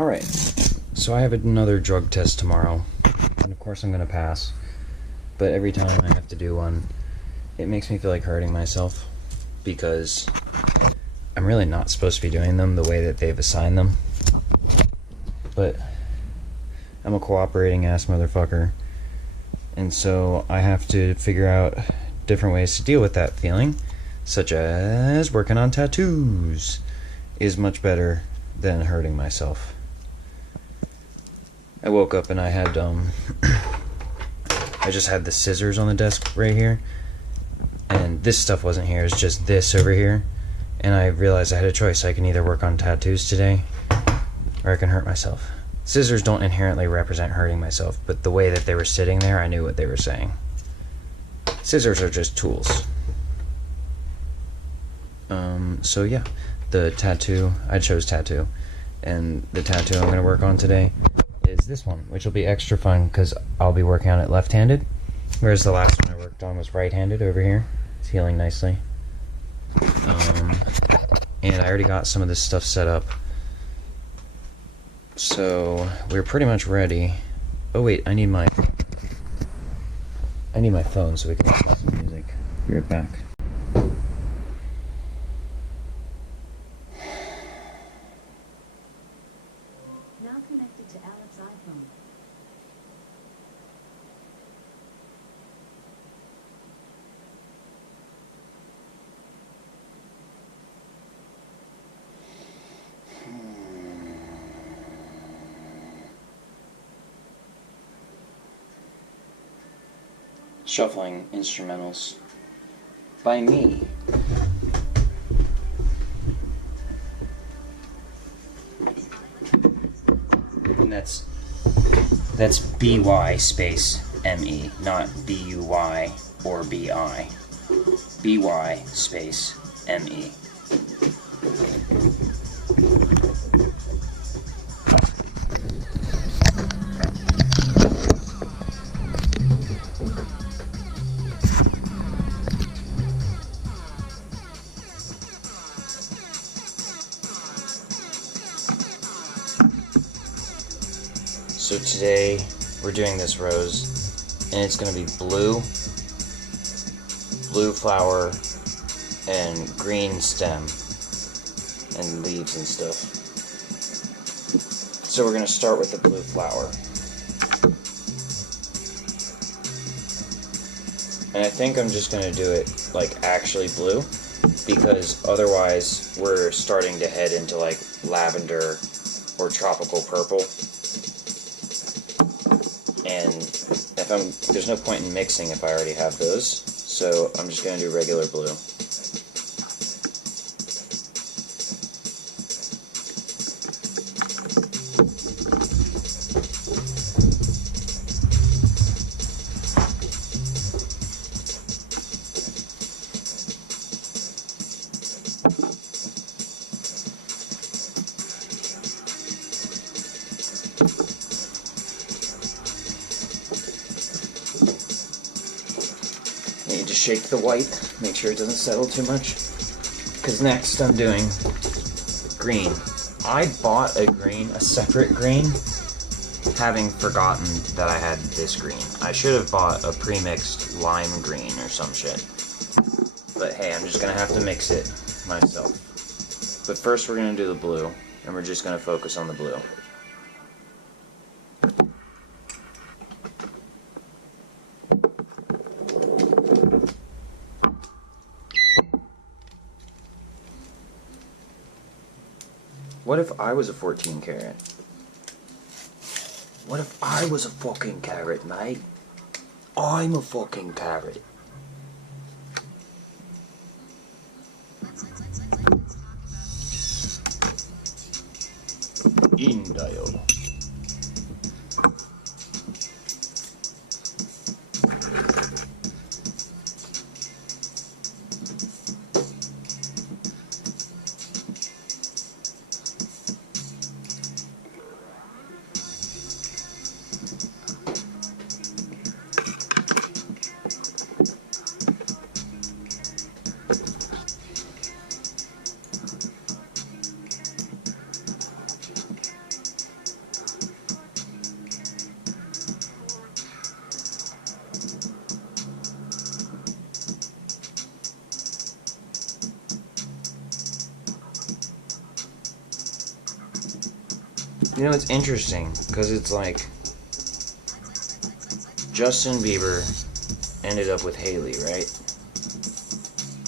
Alright, so I have another drug test tomorrow, and of course I'm gonna pass, but every time I have to do one, it makes me feel like hurting myself, because I'm really not supposed to be doing them the way that they've assigned them, but I'm a cooperating ass motherfucker, and so I have to figure out different ways to deal with that feeling, such as working on tattoos is much better than hurting myself. I woke up and I had, I just had the scissors on the desk right here, and this stuff wasn't here, it's just this over here, and I realized I had a choice. I can either work on tattoos today, or I can hurt myself. Scissors don't inherently represent hurting myself, but the way that they were sitting there, I knew what they were saying. Scissors are just tools. So yeah, the tattoo, I chose tattoo, and the tattoo I'm going to work on today is this one, which will be extra fun because I'll be working on it left-handed, whereas the last one I worked on was right-handed over here. It's healing nicely. And I already got some of this stuff set up, so we're pretty much ready. Oh wait, I need my phone so we can listen to some music. Be right back. Now connected to Alex's iPhone. Shuffling instrumentals by me. And that's BY space ME, not BUY or BI. BY space ME. So today we're doing this rose, and it's going to be blue flower, and green stem, and leaves and stuff. So we're going to start with the blue flower. And I think I'm just going to do it like actually blue, because otherwise we're starting to head into like lavender or tropical purple. And there's no point in mixing if I already have those, so I'm just going to do regular blue. Need to shake the white, make sure it doesn't settle too much. Because next I'm doing green. I bought a separate green, having forgotten that I had this green. I should have bought a pre-mixed lime green or some shit. But hey, I'm just gonna have to mix it myself. But first we're gonna do the blue, and we're just gonna focus on the blue. What if I was a 14 carat? What if I was a fucking carat, mate? I'm a fucking carat. Indio. You know, it's interesting, because it's like Justin Bieber ended up with Haley, right?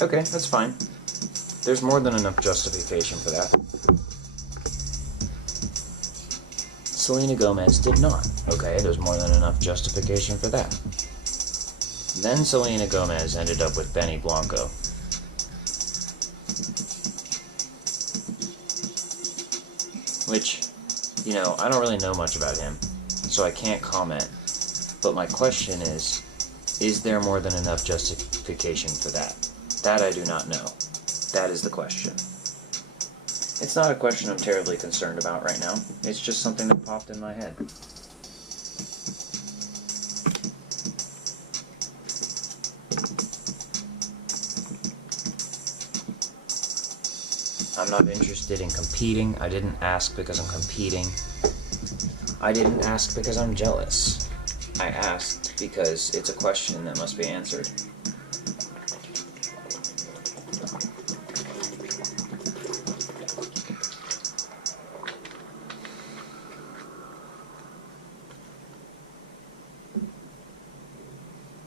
Okay, that's fine. There's more than enough justification for that. Selena Gomez did not. Okay, there's more than enough justification for that. Then Selena Gomez ended up with Benny Blanco. Which, you know, I don't really know much about him, so I can't comment. But my question is there more than enough justification for that? That I do not know. That is the question. It's not a question I'm terribly concerned about right now. It's just something that popped in my head. I'm not interested in competing. I didn't ask because I'm competing. I didn't ask because I'm jealous. I asked because it's a question that must be answered.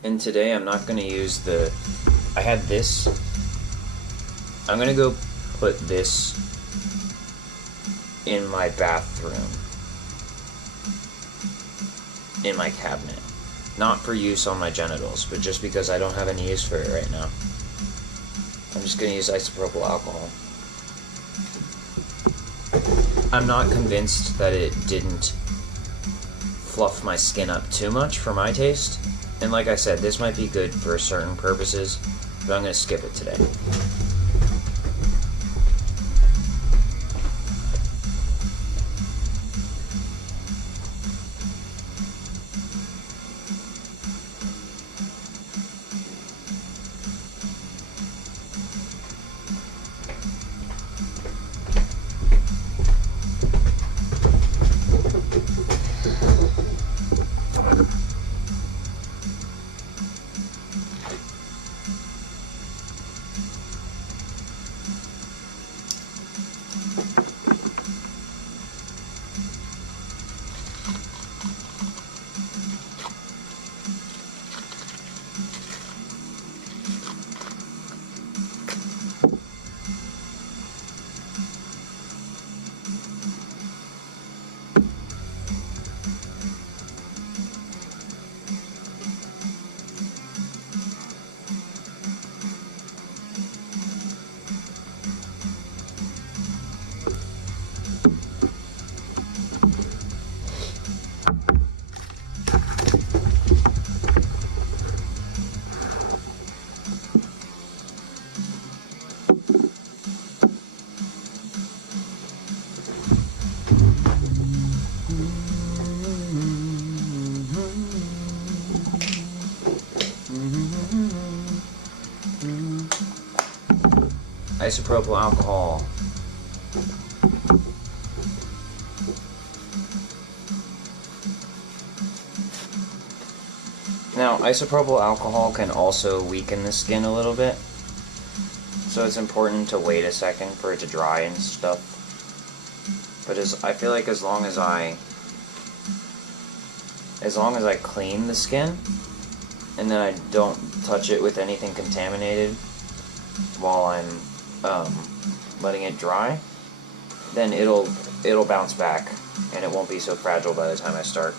And today I'm not going to use the... I had this. I'm going to go put this in my bathroom. In my cabinet. Not for use on my genitals, but just because I don't have any use for it right now. I'm just going to use isopropyl alcohol. I'm not convinced that it didn't fluff my skin up too much for my taste. And like I said, this might be good for certain purposes, but I'm going to skip it today. Isopropyl alcohol. Now, isopropyl alcohol can also weaken the skin a little bit, so it's important to wait a second for it to dry and stuff. But I feel like as long as I clean the skin, and then I don't touch it with anything contaminated while I'm letting it dry, then it'll bounce back and it won't be so fragile by the time I start.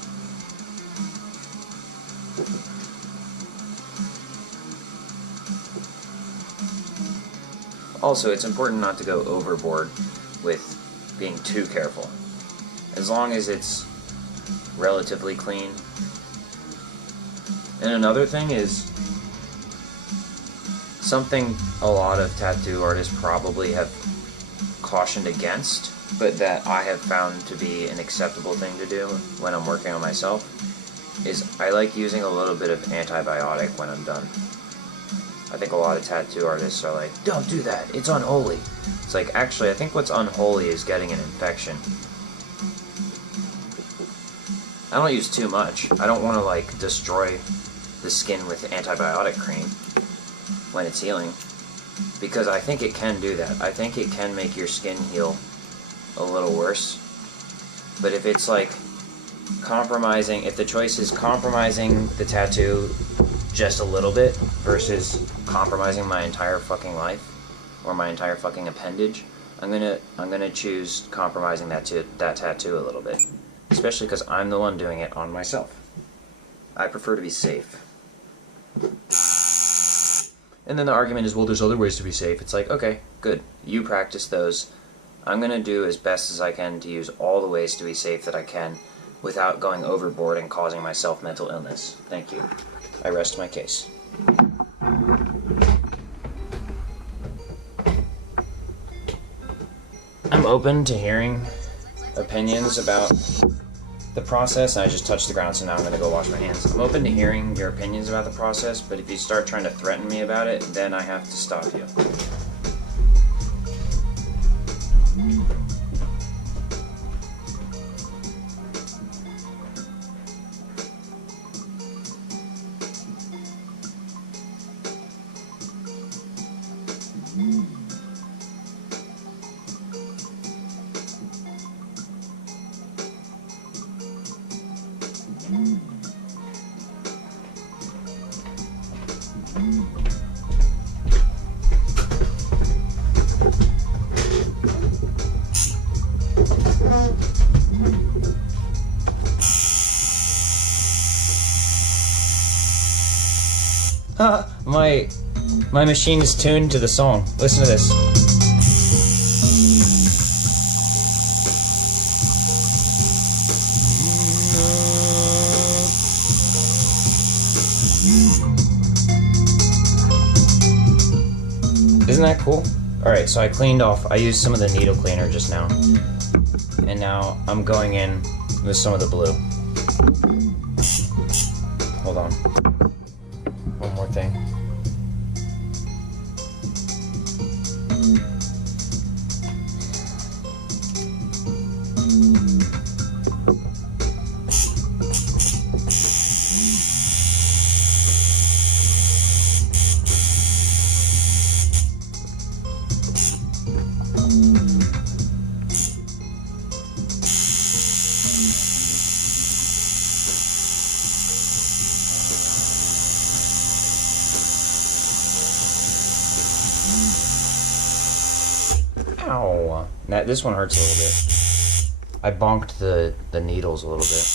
Also, it's important not to go overboard with being too careful. As long as it's relatively clean. And another thing is something a lot of tattoo artists probably have cautioned against, but that I have found to be an acceptable thing to do when I'm working on myself, is I like using a little bit of antibiotic when I'm done. I think a lot of tattoo artists are like, don't do that, it's unholy. It's like, actually, I think what's unholy is getting an infection. I don't use too much. I don't want to, like, destroy the skin with antibiotic cream when it's healing, because I think it can do that. I think it can make your skin heal a little worse. But if it's like compromising, if the choice is compromising the tattoo just a little bit versus compromising my entire fucking life or my entire fucking appendage, I'm gonna choose compromising that tattoo a little bit, especially because I'm the one doing it on myself. I prefer to be safe. And then the argument is, well, there's other ways to be safe. It's like, okay, good. You practice those. I'm gonna do as best as I can to use all the ways to be safe that I can without going overboard and causing myself mental illness. Thank you. I rest my case. I'm open to hearing opinions about the process, and I just touched the ground, so now I'm going to go wash my hands. I'm open to hearing your opinions about the process, but if you start trying to threaten me about it, then I have to stop you. My machine is tuned to the song. Listen to this. Isn't that cool? Alright, so I cleaned off, I used some of the needle cleaner just now. And now I'm going in with some of the blue. Hold on. One more thing. Ow. Now, this one hurts a little bit. I bonked the needles a little bit.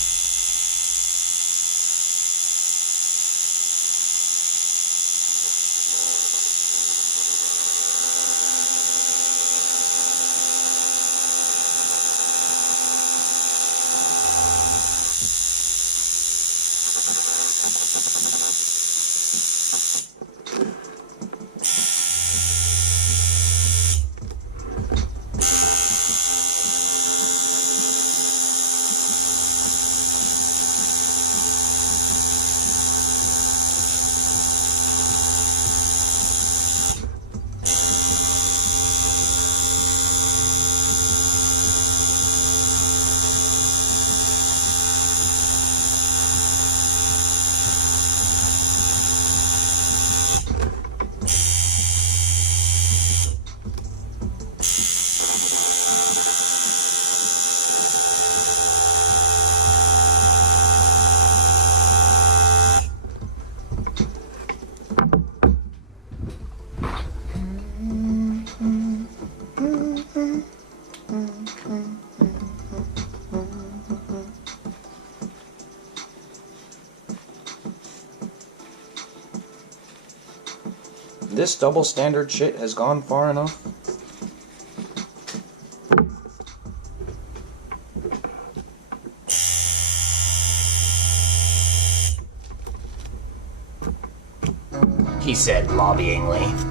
This double standard shit has gone far enough. He said lobbyingly.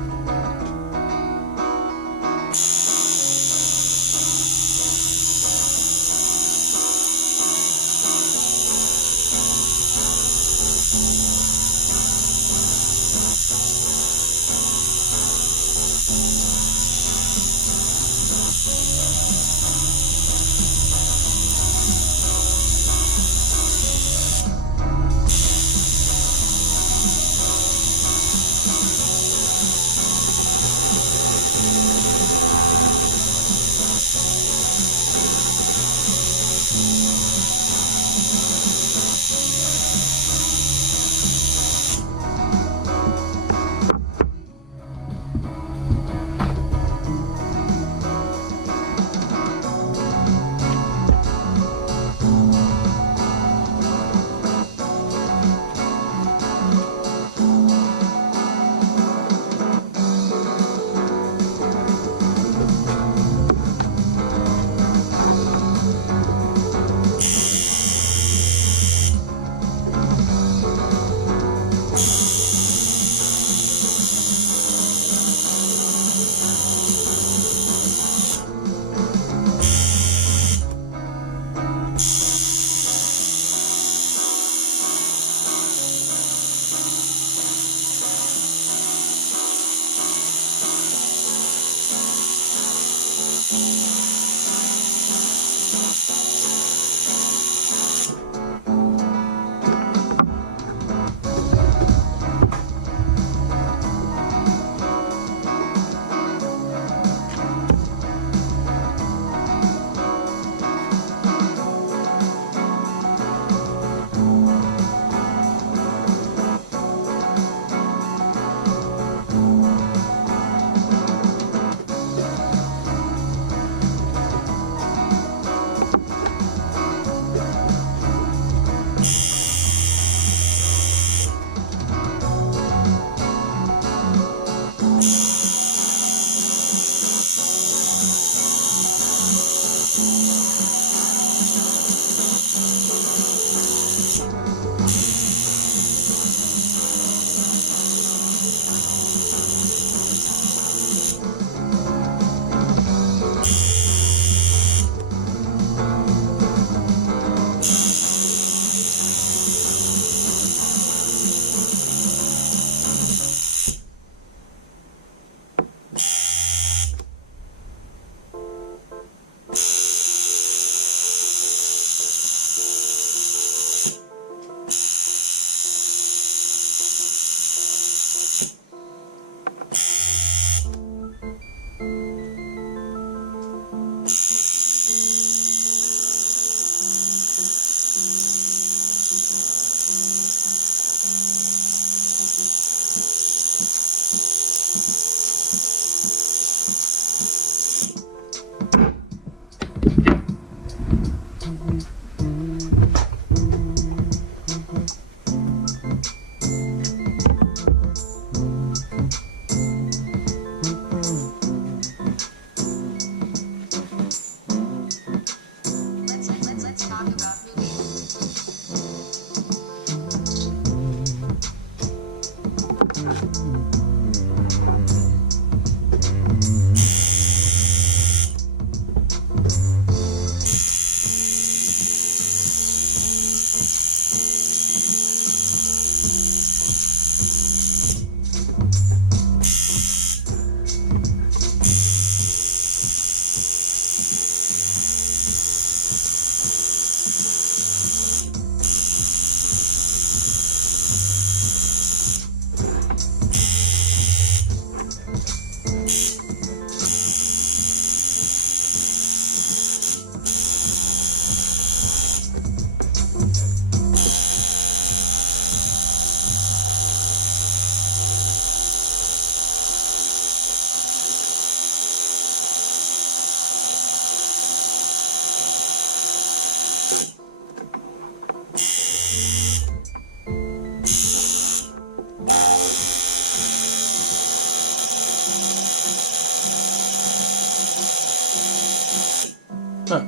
Huh.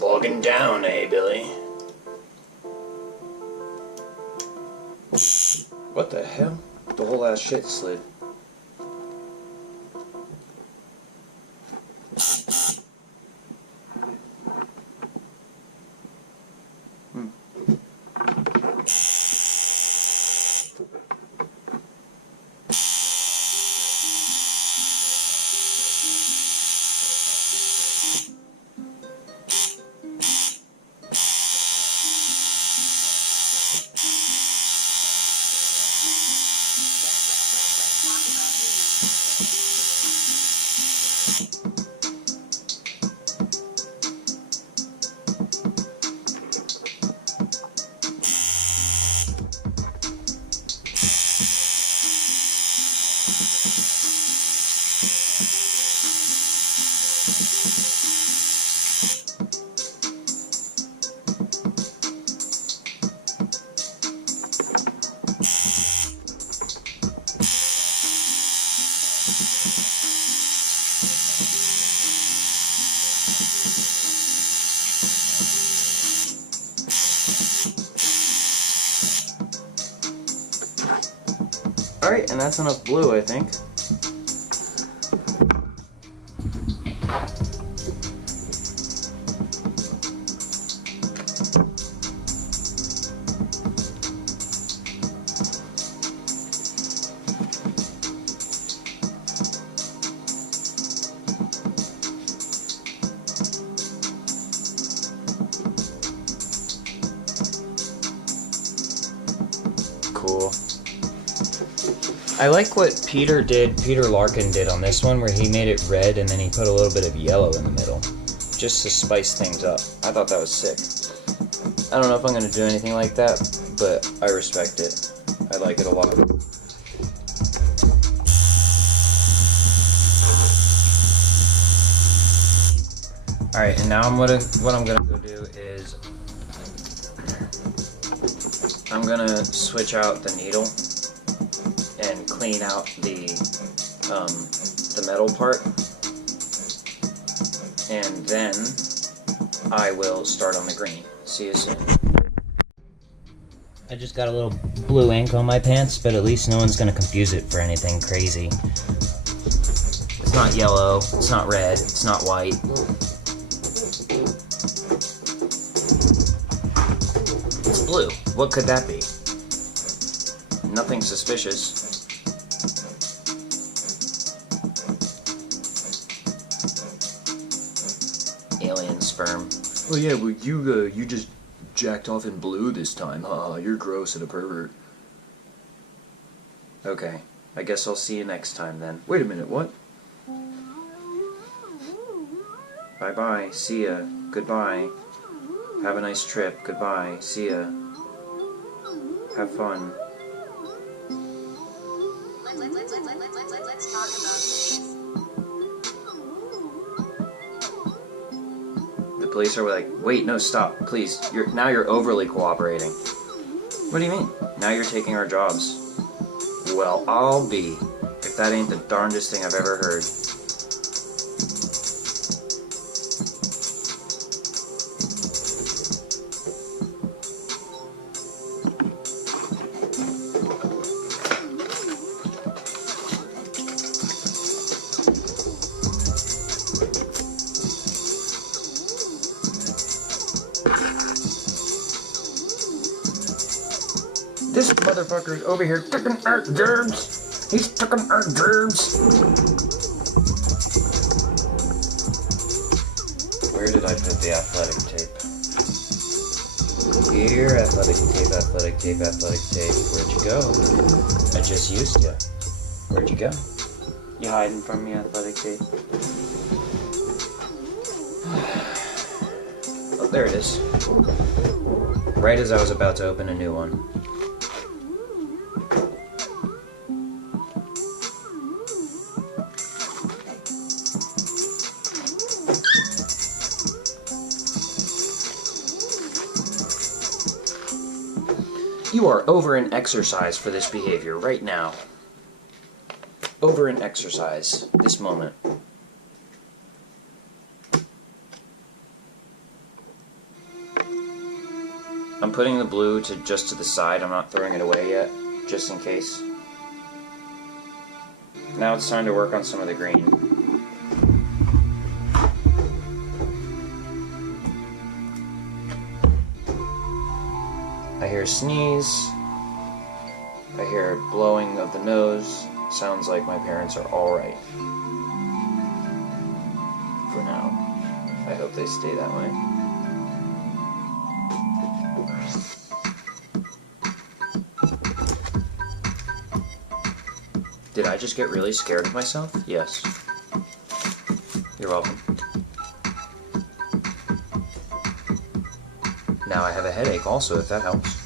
Bogging down, eh, Billy? What the hell? The whole ass shit slid. Alright, and that's enough blue, I think. Cool. I like what Peter Larkin did on this one, where he made it red and then he put a little bit of yellow in the middle, just to spice things up. I thought that was sick. I don't know if I'm going to do anything like that, but I respect it. I like it a lot. Alright, and now what I'm going to go do is I'm going to switch out the needle and clean out the metal part, and then I will start on the green. See you soon. I just got a little blue ink on my pants, but at least no one's gonna confuse it for anything crazy. It's not yellow, it's not red, it's not white. It's blue. What could that be? Nothing suspicious. Alien sperm. Oh yeah, well you just jacked off in blue this time. You're gross and a pervert. Okay, I guess I'll see you next time then. Wait a minute, what? Bye bye, see ya, goodbye. Have a nice trip, goodbye, see ya. Have fun. Let's talk about this. The police are like, wait, no, stop, please. Now you're overly cooperating. What do you mean? Now you're taking our jobs. Well, I'll be, if that ain't the darndest thing I've ever heard. This motherfucker's over here taking our germs. He's taking our germs. Where did I put the athletic tape? Here, athletic tape, athletic tape, athletic tape. Where'd you go? I just used you. Where'd you go? You hiding from me, athletic tape? Oh, there it is. Right as I was about to open a new one. You are over in exercise for this behavior right now. Over in exercise this moment. I'm putting the blue just to the side. I'm not throwing it away yet, just in case. Now it's time to work on some of the green. I hear a sneeze. I hear a blowing of the nose. Sounds like my parents are alright. For now. I hope they stay that way. Did I just get really scared of myself? Yes. You're welcome. Now I have a headache also, if that helps.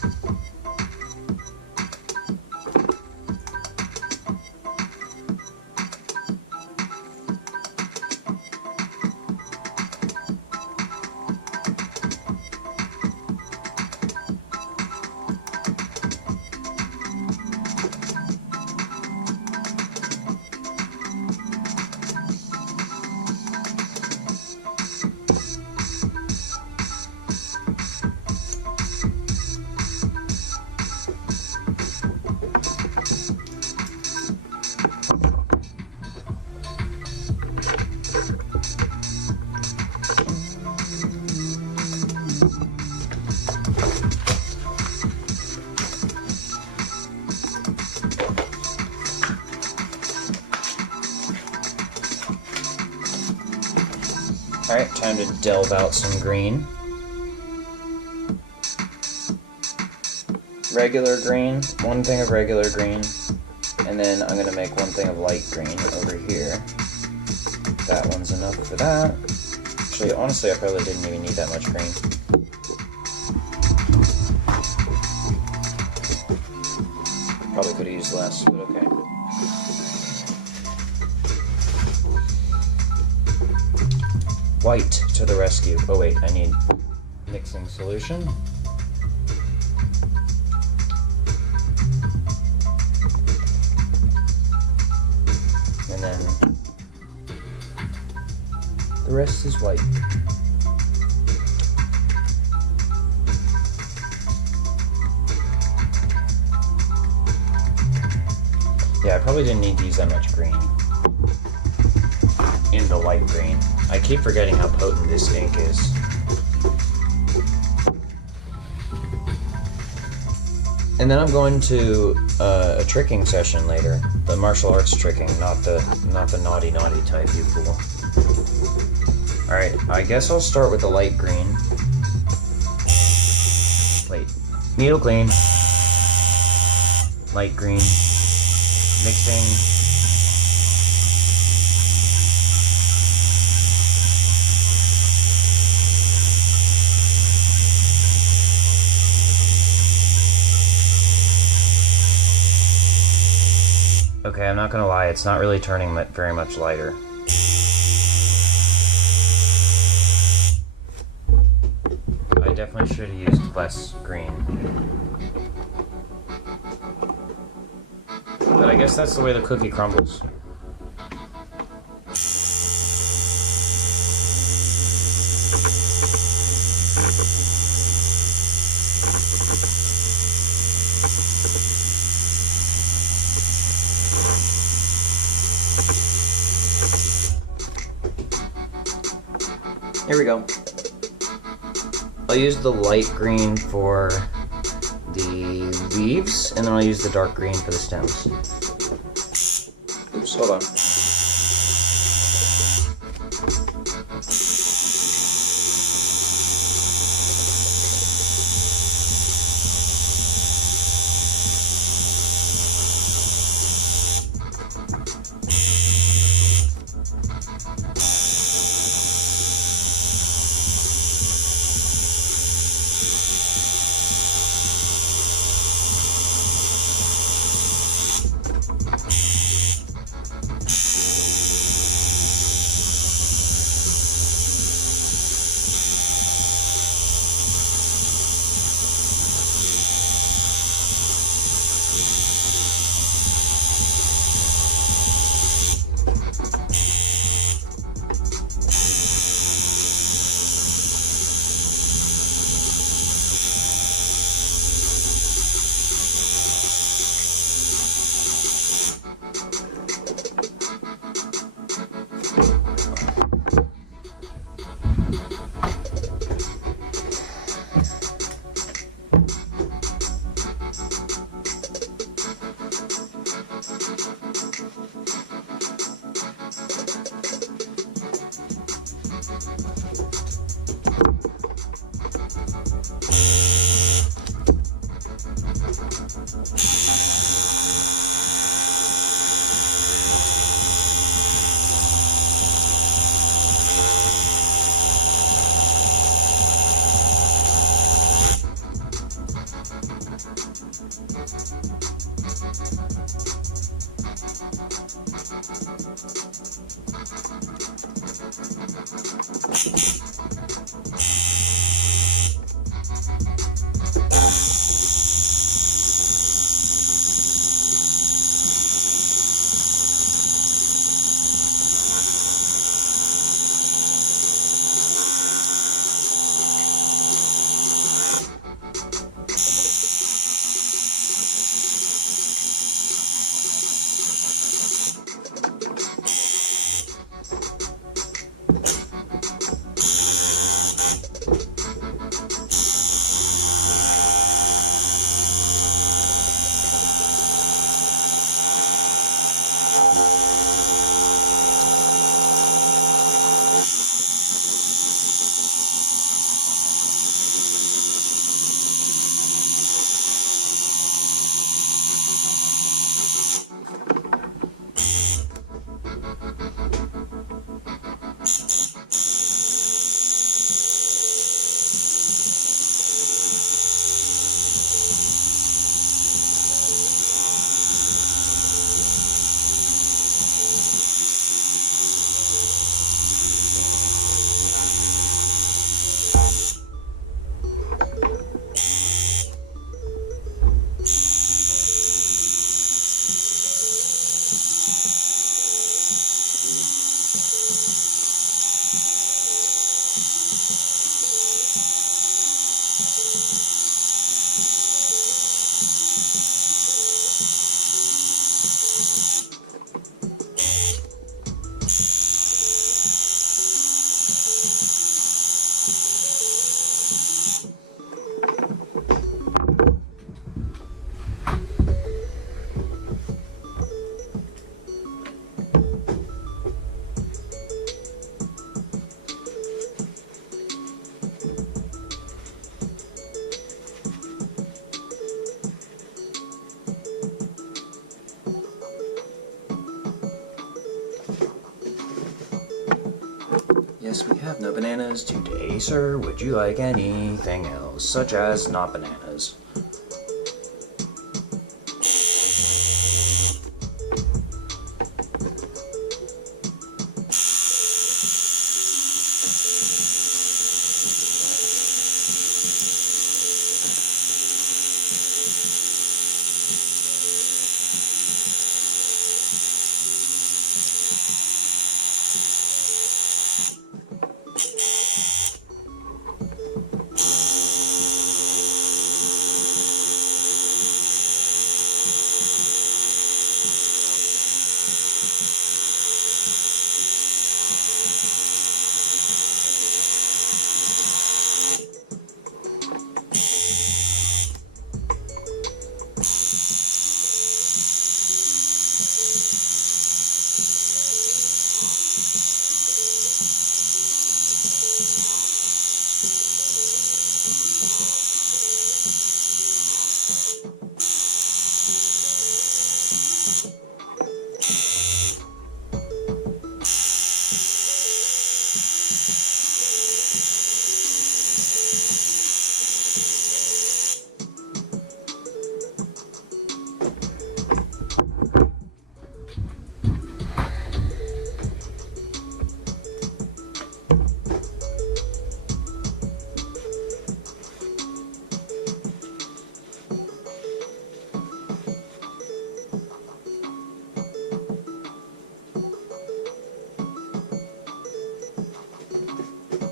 Alright, time to delve out some green. Regular green, one thing of regular green, and then I'm going to make one thing of light green over here. That one's enough for that. Actually, honestly, I probably didn't even need that much green. Probably could have used less, but okay. White to the rescue. Oh wait, I need mixing solution. And then the rest is white. Yeah, I probably didn't need to use that much green in the light green. I keep forgetting how potent this ink is. And then I'm going to a tricking session later. The martial arts tricking, not the naughty type, you fool. Alright, I guess I'll start with the light green. Wait. Needle clean. Light green. Mixing. Okay, I'm not gonna lie, it's not really turning very much lighter. I definitely should have used less green. But I guess that's the way the cookie crumbles. Here we go. I'll use the light green for the leaves, and then I'll use the dark green for the stems. Oops, hold on. Yes, we have no bananas today, sir. Would you like anything else, such as not bananas?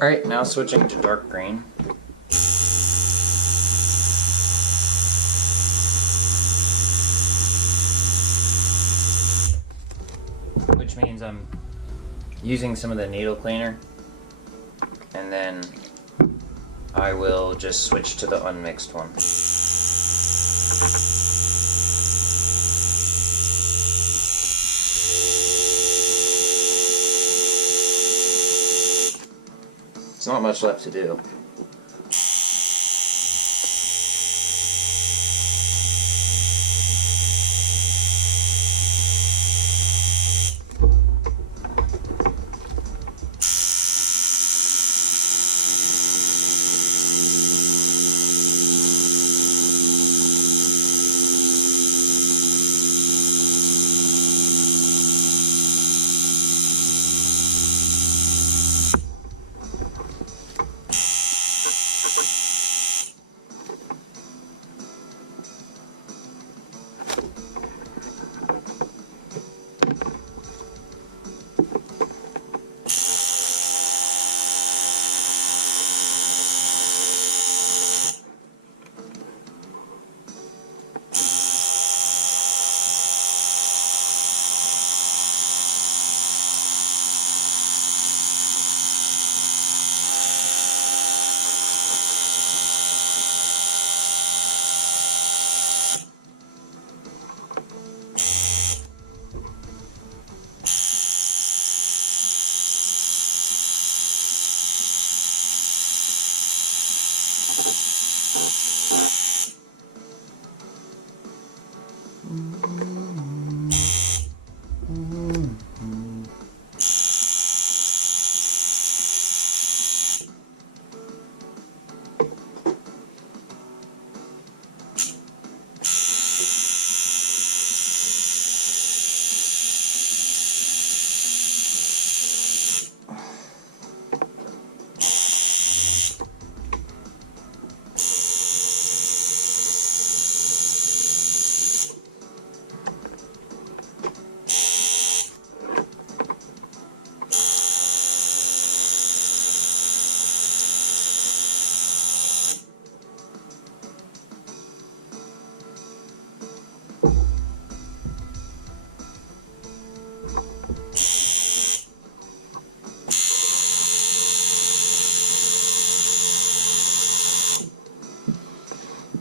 Alright, now switching to dark green. Which means I'm using some of the needle cleaner, and then I will just switch to the unmixed one. There's not much left to do.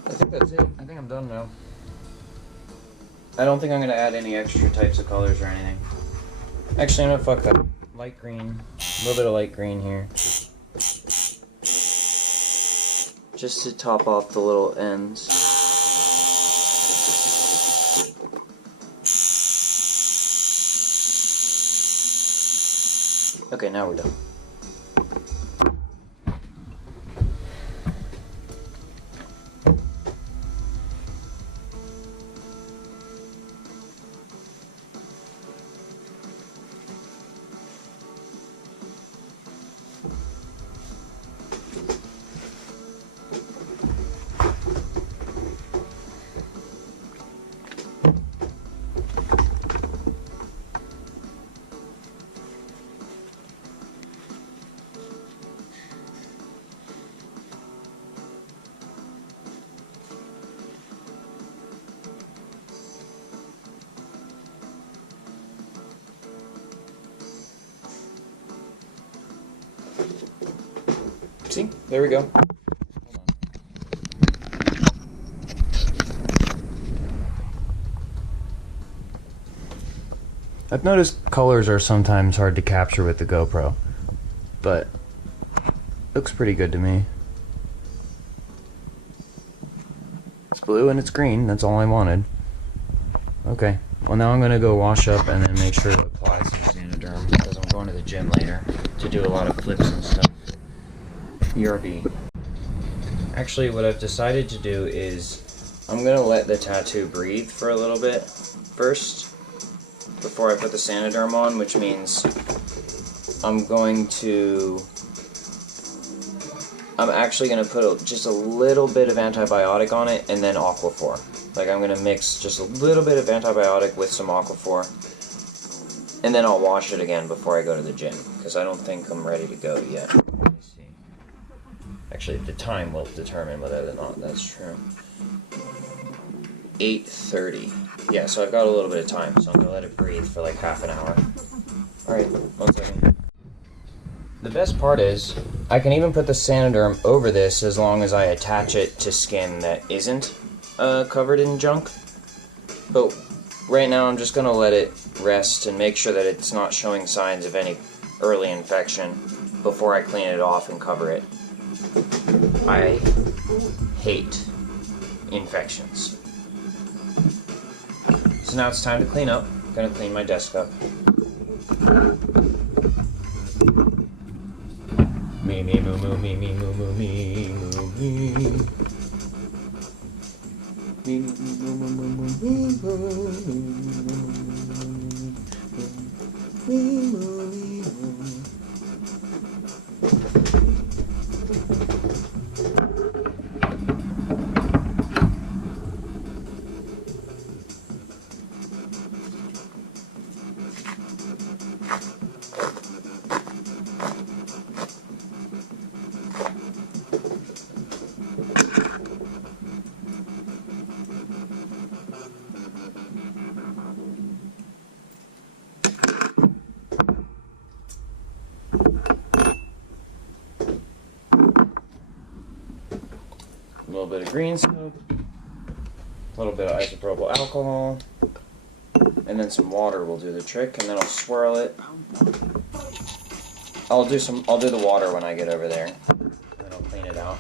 I think that's it. I think I'm done now. I don't think I'm gonna add any extra types of colors or anything. Actually, I'm gonna fuck that. Light green. A little bit of light green here. Just to top off the little ends. Okay, now we're done. See? There we go. Hold on. I've noticed colors are sometimes hard to capture with the GoPro, but looks pretty good to me. It's blue and it's green, that's all I wanted. Okay, well now I'm gonna go wash up and then make sure to apply some Sanoderm because I'm going to the gym later to do a lot of flips and stuff. ERB. Actually, what I've decided to do is I'm gonna let the tattoo breathe for a little bit first before I put the Sanoderm on, which means I'm actually gonna put just a little bit of antibiotic on it and then Aquaphor. Like I'm gonna mix just a little bit of antibiotic with some Aquaphor and then I'll wash it again before I go to the gym because I don't think I'm ready to go yet. Actually, the time will determine whether or not that's true. 8:30. Yeah, so I've got a little bit of time, so I'm going to let it breathe for like half an hour. Alright, 1 second. The best part is, I can even put the Sanoderm over this as long as I attach it to skin that isn't covered in junk. But right now I'm just going to let it rest and make sure that it's not showing signs of any early infection. before I clean it off and cover it. I hate infections. So now it's time to clean up. I'm gonna clean my desk up. Me, me, moo, moo, me, me, moo, moo, me, moo, me. Me, moo, moo, moo, moo, moo, me, moo, me, moo, me, moo. A little bit of green soap, a little bit of isopropyl alcohol, and then some water will do the trick, and then I'll swirl it. I'll do the water when I get over there, and then I'll clean it out.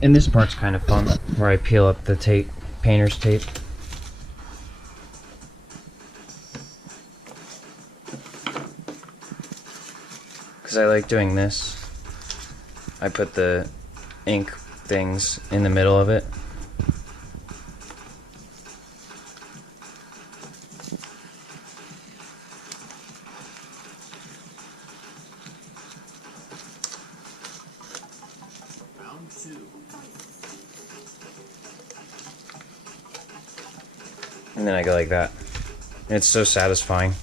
And this part's kind of fun, where I peel up the tape, painter's tape. Because I like doing this. I put the ink things in the middle of it. Round 2. And then I go like that. And it's so satisfying.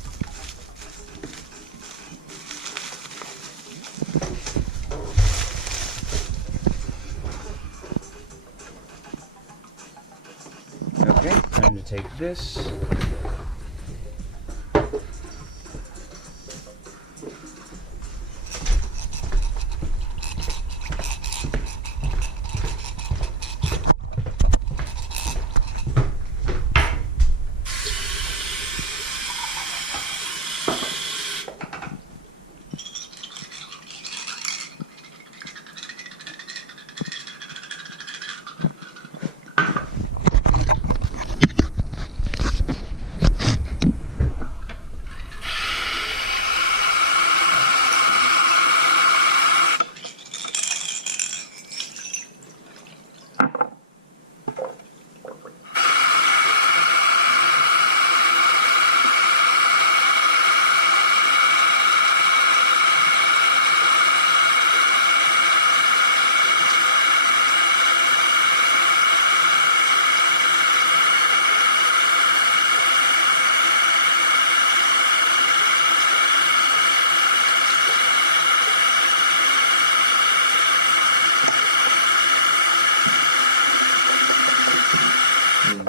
Okay, time to take this.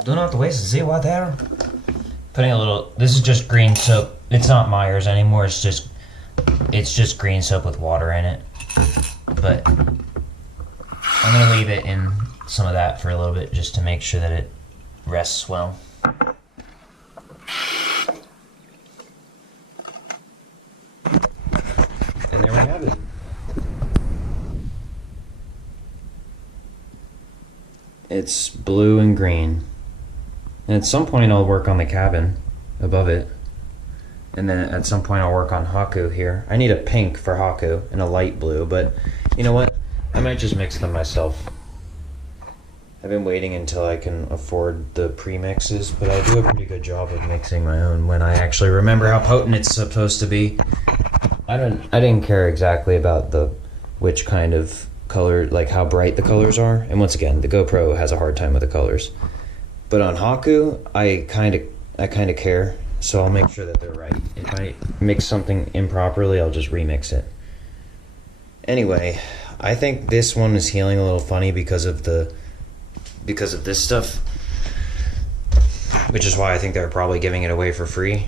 Do not waste the water. Putting a little, this is just green soap. It's not Myers anymore, it's just green soap with water in it. But I'm gonna leave it in some of that for a little bit just to make sure that it rests well. And there we have it. It's blue and green. And at some point I'll work on the cabin above it. And then at some point I'll work on Haku here. I need a pink for Haku and a light blue, but you know what? I might just mix them myself. I've been waiting until I can afford the premixes, but I do a pretty good job of mixing my own when I actually remember how potent it's supposed to be. I didn't care exactly about which kind of color, like how bright the colors are. And once again, the GoPro has a hard time with the colors. But on Haku, I kind of care, so I'll make sure that they're right. If I mix something improperly, I'll just remix it. Anyway, I think this one is healing a little funny because of this stuff, which is why I think they're probably giving it away for free.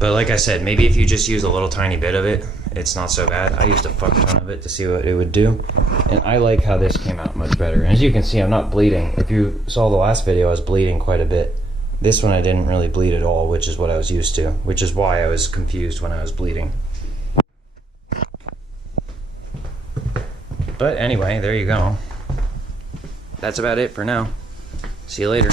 But like I said, maybe if you just use a little tiny bit of it, it's not so bad. I used a fuck ton of it to see what it would do, and I like how this came out much better. As you can see, I'm not bleeding. If you saw the last video, I was bleeding quite a bit. This one I didn't really bleed at all, which is what I was used to, which is why I was confused when I was bleeding. But anyway, there you go. That's about it for now. See you later.